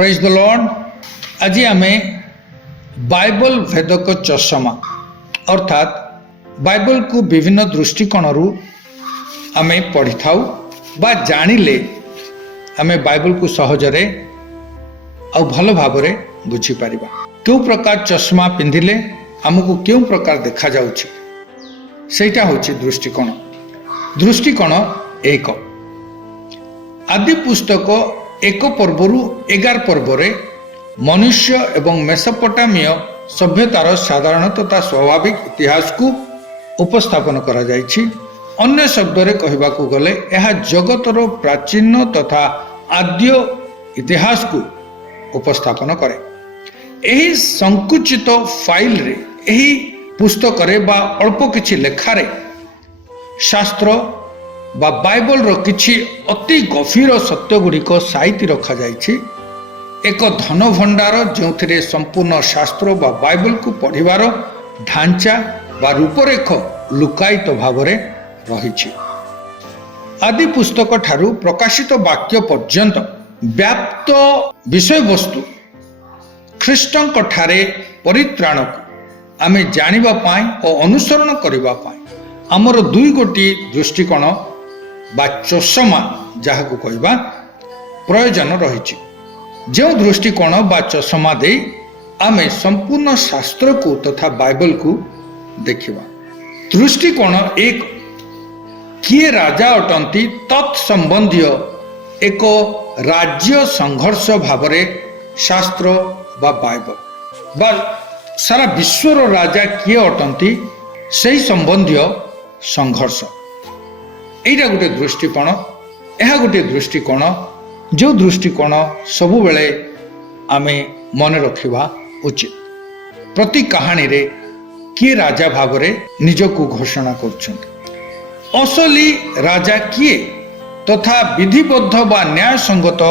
Praise the Lord. आज आम Bible भेदक चषमा अर्थात बाइबल को विभिन्न दृष्टिकोण आम पढ़ी था बा जानिले आम बाइबल को सहजरे आ भल भाव बुझीपर क्यों प्रकार चषमा पिंधिले आमको क्यों प्रकार देखा जाउछि सेटा होछि दृष्टिकोण। दृष्टिकोण एक आदि पुस्तक 1 पर्वरु 11 पर्वरे मनुष्य एवं मेसोपोटामिय सभ्यतार साधारण तथा स्वाभाविक इतिहास को उपस्थापन करा जाइछि। अन्य शब्द रे कहबाकू गले यह जगतर प्राचीन तथा आद्य इतिहास को उपस्थापन करे। एही संकुचित फाइल रे एही पुस्तक रे बा अल्प किछि लेखारे शास्त्र बा बाइबल रो किछि अति गभीर सत्य गुड़िक साइति रखा जाइछि। एक धन भंडार जो संपूर्ण शास्त्र बा बाइबल को पढ़िबार ढांचा बा रूपरेख लुकायित भाव रे रहिछि। आदि पुस्तक ठारू प्रकाशित वाक्य पर्यंत व्याप्त विषय वस्तु ख्रीष्टंक ठारे परित्राण को आमे जानिबा पाई और अनुसरण करिबा पाई हमर दुई गोटी दृष्टिकोण बा चषमा जहाँ को कहबा प्रयोजन रही। जो दृष्टिकोण बा चषमा दे आमे संपूर्ण शास्त्र को तथा बाइबल को देखिबा। दृष्टिकोण एक किए राजा अटंती तत्संबंधी एक राज्य संघर्ष भावरे शास्त्र बा बाइबल बा सारा विश्वर राजा किए अटंती से संबंधी संघर्ष एटा गोटे दृष्टिकोण। यह गोटे दृष्टिकोण जो दृष्टिकोण सबु बेले आमे मन रखिबा उचित। प्रति कहानी रे किए राजा भाव रे निजको घोषणा करछन्ति। असली राजा किए तथा विधिबद्ध बा न्याय संगत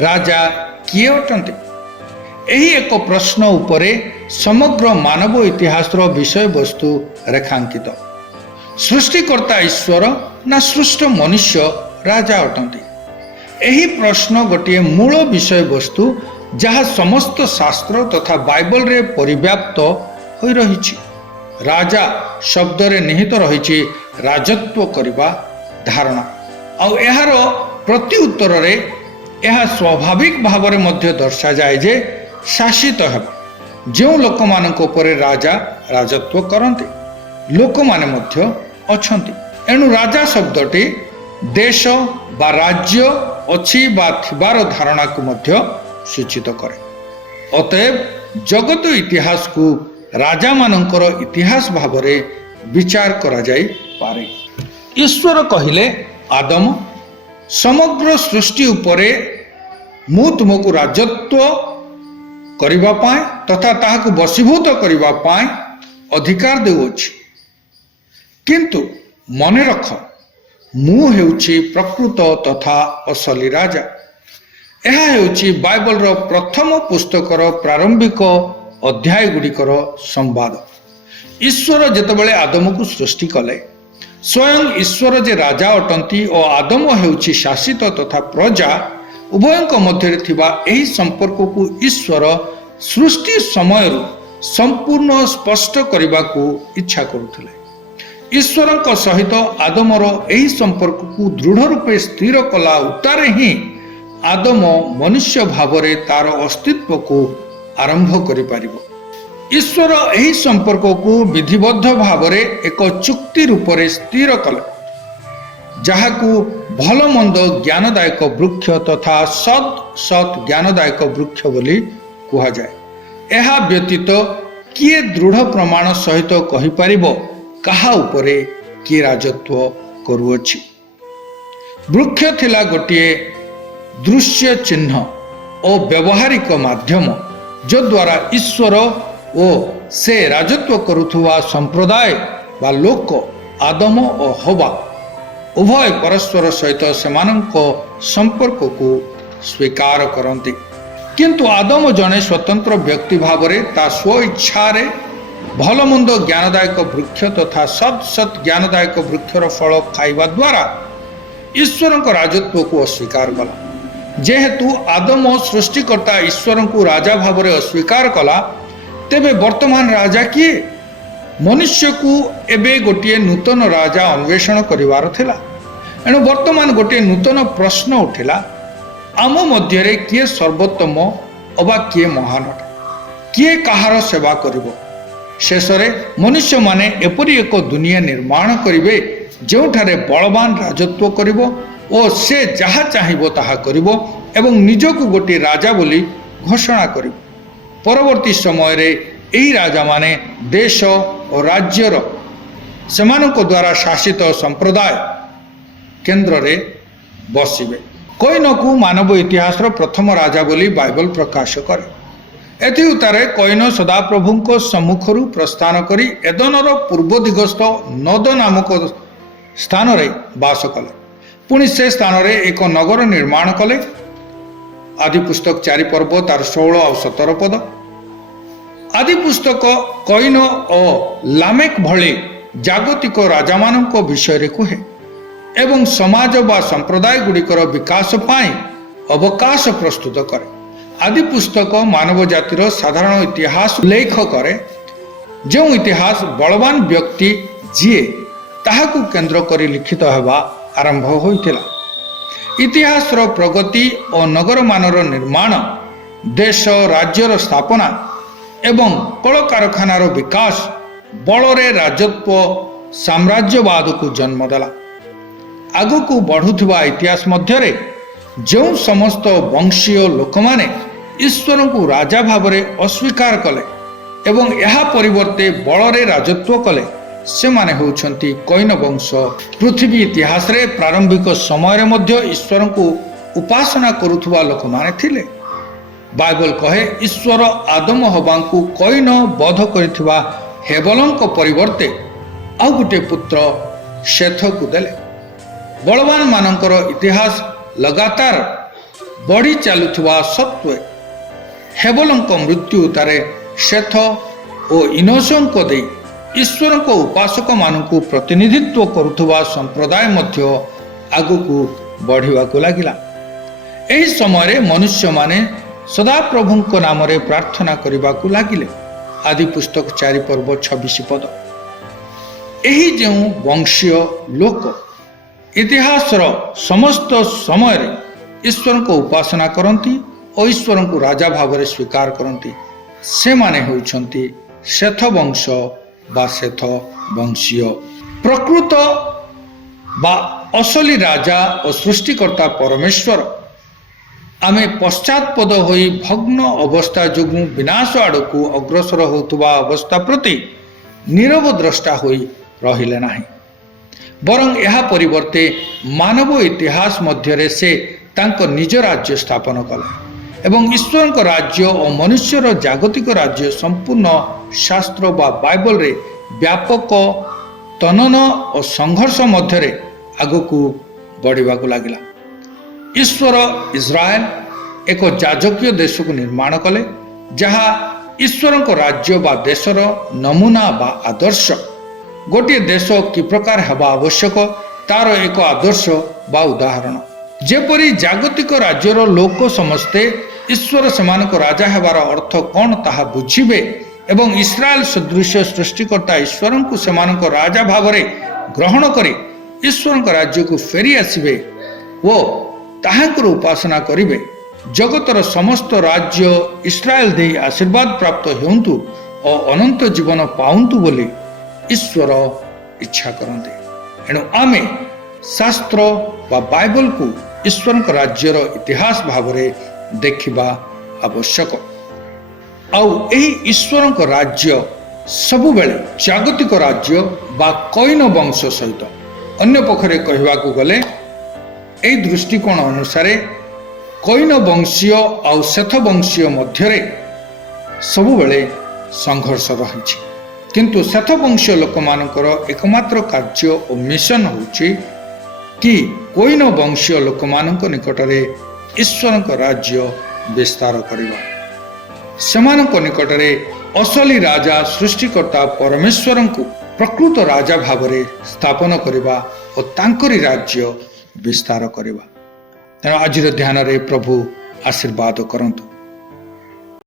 राजा किए अटन्ति एही एक प्रश्न उपरे समग्र मानव इतिहास विषय वस्तु रेखांकित। सृष्टिकर्ता ईश्वर ना सृष्ट मनुष्य राजा अटंती एही प्रश्न गोटे मूल विषय वस्तु जहाँ समस्त शास्त्र तथा बाइबल रे परिव्याप्त होई रहिछि। राजा शब्द रे निहित रहिछि राजत्व करिबा धारणा आ एहार प्रति उत्तर रे यह स्वाभाविक भाव रे मध्य दर्शा जाए जे शासित हेबा। जो लोक मानक उपरे राजा राजत्व करते लोक माने मध्य अछंती एणु राजा शब्दटी देश बा राज्य अछि बा थिबार धारणा को मध्य सूचित करे। अतएव जगत इतिहास को राजा मानकर इतिहास भाव रे विचार करा जाई पारे। ईश्वर कहिले आदम समग्र सृष्टि उपरे मु तुमको राजत्व करिबा पाए तथा ताहाकु वशीभूत करिबा पाए अधिकार देउछि, किंतु मने रख मु हेउछि प्रकृत तथा असली राजा। यह हेउछि बाइबल रो प्रथम पुस्तकर प्रारंभिक अध्याय गुड़िकर संवाद। ईश्वर जेतेबेले आदम को सृष्टि कले स्वयं ईश्वर जे राजा अटंती और आदम हेउछि शासित तथा प्रजा उभयंक मध्य थिबा एही संपर्क को ईश्वर सृष्टि समय संपूर्ण स्पष्ट करने को इच्छा करुथिले। ईश्वर सहित आदमर एही संपर्क को दृढ़ रूपे स्थिर कला उतारे ही आदम मनुष्य भाव रे तार अस्तित्व को आरंभ करि पारिबो। ईश्वर एही संपर्क को विधिबद्ध भाव रे एक चुक्ति रूप रे स्थिर कले जहाँ को भल मंद ज्ञानदायक वृक्ष तथा सत् सत् ज्ञानदायक वृक्ष बोली कहा जाए। यह व्यतीत किए दृढ़ प्रमाण सहित कहि पारिबो कहा उपरे किए राजत्व करुअछि। वृक्ष थिला गोटिए दृश्य चिन्ह और व्यवहारिक माध्यम जो द्वारा ईश्वर ओ से राजत्व करुथुवा संप्रदाय बा लोक आदम और हवा उभय परस्पर सहित सेमानंको संपर्क को स्वीकार करती। किंतु आदम जने स्वतंत्र व्यक्ति भाव रे ता स्व इच्छा रे भल मंद ज्ञानदायक वृक्ष तथा सत् सत् ज्ञानदायक वृक्षर फल खाइबा द्वारा ईश्वर राजत्व को अस्वीकार कला। जेहेतु आदम सृष्टिकर्ता ईश्वर को राजा भाव अस्वीकार कला तेबे वर्तमान राजा किए मनुष्य को एबे गोटे नूतन राजा अन्वेषण करिवार थिला। एणु वर्तमान गोटे नूतन प्रश्न उठिला आम मध्य किए सर्वोत्तम अबा किए महान अटे किए कहार सेवा करिवो। शेष मनुष्य माने एपरी एक दुनिया निर्माण करिवे जोठारे बलवान राजत्व करिवो और से जहा चाहिबो ताहा करिवो एवं निजको गोटे राजा बोली घोषणा करिवो। परवर्ती समय रे एही राजा माने देश और राज्यर सेमानक द्वारा शासित संप्रदाय केंद्र रे बसिबे। कोइन को मानव इतिहास प्रथम राजा बोली बाइबल प्रकाश करे। एथि उतारे कोइन सदाप्रभु को सम्मुखरु प्रस्थान करी एदनर पूर्व दिगस्थ नद नामक स्थान रे बास कले। पुणी से स्थान रे एक नगर निर्माण कले। आदि पुस्तक 4 पर्व तार 16 और 17 पद। आदि पुस्तक कोइन और लामेक भले जागतिक राजा मानक विषय रे कहे एवं समाज बा संप्रदाय गुड़िकर विकास पाई अवकाश प्रस्तुत करे। आदि पुस्तक मानव जातिर साधारण इतिहास उल्लेख करे जो इतिहास बलवान व्यक्ति जीए ताहाकु केंद्र करी लिखित हेबा आरंभ होइतिला। इतिहास प्रगति और नगर मानर निर्माण देश राज्यर स्थापना एवं कल कारखानार विकास बलरे राजत्व साम्राज्यवाद को जन्म देला। आगकू बढ़ुवा इतिहास मध्यरे जो समस्त वंशीय लोक माने ईश्वर को राजा भाव अस्वीकार कले एवं यह परिवर्ते बलरे राजत्व कले से माने होउछंती कोइन वंश। पृथ्वी इतिहास रे प्रारंभिक समय मध्य ईश्वर को उपासना करुथुवा लोक माने थिले। बाइबल कहे ईश्वर आदम हवांकु कोइन बध करिथुवा हेबलंक परिवर्ते आउ गुटे पुत्र शेथ को देले। बलवान मानकर इतिहास लगातार बढ़ी चलुवा सत्वे हेबलंक मृत्यु तारे शेथ और इनोसों को दे ईश्वर को उपासक मानकु प्रतिनिधित्व करुथुवा संप्रदाय मध्य आगकू बढ़िवा को लागिला। एही समय मनुष्य माने सदा प्रभु नाम रे प्रार्थना करने को लगिले। आदि पुस्तक 4 पर्व 26 पद। एही जो वंशीय लोक इतिहास समस्त समय ईश्वर को उपासना करती और ईश्वर को राजा भाव स्वीकार करती से माने होउछंती शेथ वंश बा शेथ वंशीय। प्रकृत बा असली राजा और सृष्टिकर्ता परमेश्वर आमे पश्चातपद होई भग्न अवस्था जोगु विनाश आड़कू अग्रसर होतुवा अवस्था प्रति नीरव द्रष्टा होई रहिले नाही बरं यह परिवर्ते मानव इतिहास मध्यरे से तांको निज राज्य स्थापन कले एवं ईश्वर को राज्य और मनुष्यर जागतिक राज्य संपूर्ण शास्त्र बा बाइबल रे व्यापक तनन और संघर्ष मध्यरे आगकू बढ़िबा को लागिला। ईश्वर इस्राएल एक जाजकीय देश को निर्माण कले जहा ईश्वर को राज्य बा देशर नमूना बा आदर्श गोटे देश कि प्रकार हेबा आवश्यक तार एक आदर्श बा उदाहरण। जेपरी जागतिक राज्यर लोक समस्ते ईश्वर सेमानक राजा हेबार अर्थ कौन ताहा बुझिबे एवं इस्राएल सदृश सृष्टिकर्ता ईश्वर को सेमानक राजा भाव ग्रहण करी ईश्वर राज्य को फेरी आसबे वो ताहांकर उपासना करिवे। जगतर समस्त राज्य इस्राएल दे आशीर्वाद प्राप्त हेउंतु और अनंत जीवन पाउंतु बोली ईश्वर इच्छा करते। एणु आमे शास्त्र बा बाइबल को ईश्वर राज्यर इतिहास भाव देखिबा आवश्यक। आउ एही ईश्वर राज्य सबु बेले जागतिक राज्य बा कोइन वंश सहित अन्य पक्षरे कहवाकू गले एही दृष्टिकोण अनुसार कोइन वंशीय आउ शेथ वंशीय मध्यरे सबु बेले संघर्ष रही। किंतु शेथ वंशीय लोक मानकर एकमात्र कार्य और मिशन होची कि कोइन वंशीय लोक मानक निकटरे ईश्वर राज्य विस्तार करिबा। सेमानक निकटरे असली राजा सृष्टिकर्ता परमेश्वर को प्रकृत राजा भाव स्थापन करिबा और तांकरी राज्य विस्तार करिबा। ତେଣୁ ଆଜିର ଧ୍ୟାନରେ ପ୍ରଭୁ ଆଶୀର୍ବାଦ କରନ୍ତୁ।